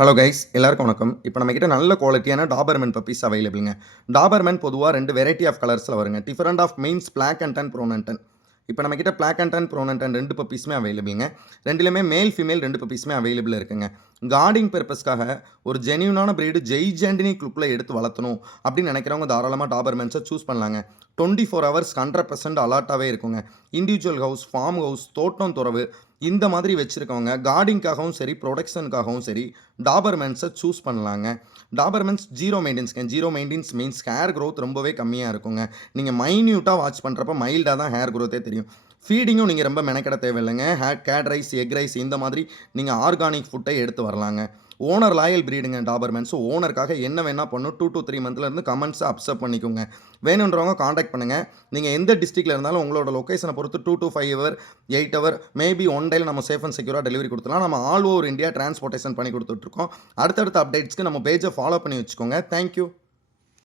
Hello guys எல்லாருக்கும் வணக்கம். இப்போ நம்மக்கிட்ட நல்ல குவாலிட்டியான டாபர்மேன் பப்பீஸ் அவைலபிள்ங்க. டாபர்மேன் பொதுவா 2 வெரைட்டி ஆஃப் கலர்ஸ்ல வருங்க. Different of means black and tan, brown and tan. இப்போ நம்மக்கிட்ட black and tan, brown and tan 2 பப்பீஸுமே அவைலபிள்ங்க. 2லயுமே மேல், ஃபீமேல் 2 பப்பீஸுமே அவைலபிள் இருக்குங்க. கார்டிங் பர்பஸ்க்காக ஒரு ஜென்யூனான பிரீடு ஜெய்ஜெண்டனிக் லுக்ல எடுத்து வளர்த்தணும் அப்படின்னு நினைக்கிறவங்க தாராளமா டாபர்மேன்ஸை சூஸ் பண்ணலாங்க. 24 ஹவர்ஸ் 100% அலர்ட்டாவே இருக்குங்க. இண்டிவிஜுவல் ஹவுஸ், ஃபார்ம் ஹவுஸ், தோட்டம் தொரவு இந்த மாதிரி வச்சிருக்கவங்க கார்டிங்காகவும் சரி, ப்ரொடக்ஷனுக்காகவும் சரி டாபர்மேன்ஸை சூஸ் பண்ணலாங்க. டாபர்மேன்ஸ் ஜீரோ மெயின்டெனன்ஸ்ங்க. Zero maintenance means hair growth ரொம்பவே கம்மியாக இருக்குங்க. நீங்கள் மைன்யூட்டாக வாட்ச் பண்ணுறப்ப மைல்டாக தான் ஹேர் க்ரோத்தே தெரியும். ஃபீடிங்கும் நீங்கள் ரொம்ப மெனக்கெட தேவையில்லைங்க. கேட் ரைஸ், எக் ரைஸ் இந்த மாதிரி நீங்கள் ஆர்கானிக் ஃபுட்டை எடுத்து வரலாங்க. ஓனர் லாயல் பிரீடுங்க டாபர்மேன். ஸோ ஓனருக்காக என்ன வேணால் பண்ணும் 2 to 3 மந்த்லேருந்து கமெண்ட்ஸை அப்சர்வ் பண்ணிக்கோங்க. வேணுன்றவங்க காண்டாக்ட் பண்ணுங்கள். நீங்கள் எந்த டிஸ்ட்ரிக்டில் இருந்தாலும் உங்களோட லொக்கேஷனை பொறுத்து 2 to 5 ஹவர், 8 ஹவர், மேபி 1 டேல நம்ம சேஃப் அண்ட் செக்யூராக டெலிவரி கொடுத்துலாம். நம்ம ஆல் ஓவர் இந்தியா டிரான்ஸ்போர்ட்டேஷன் பண்ணி கொடுத்துட்ருக்கோம். அடுத்தடுத்த அப்டேட்ஸ்க்கு நம்ம பேஜை ஃபாலோ பண்ணி வச்சுக்கோங்க. தேங்க்யூ.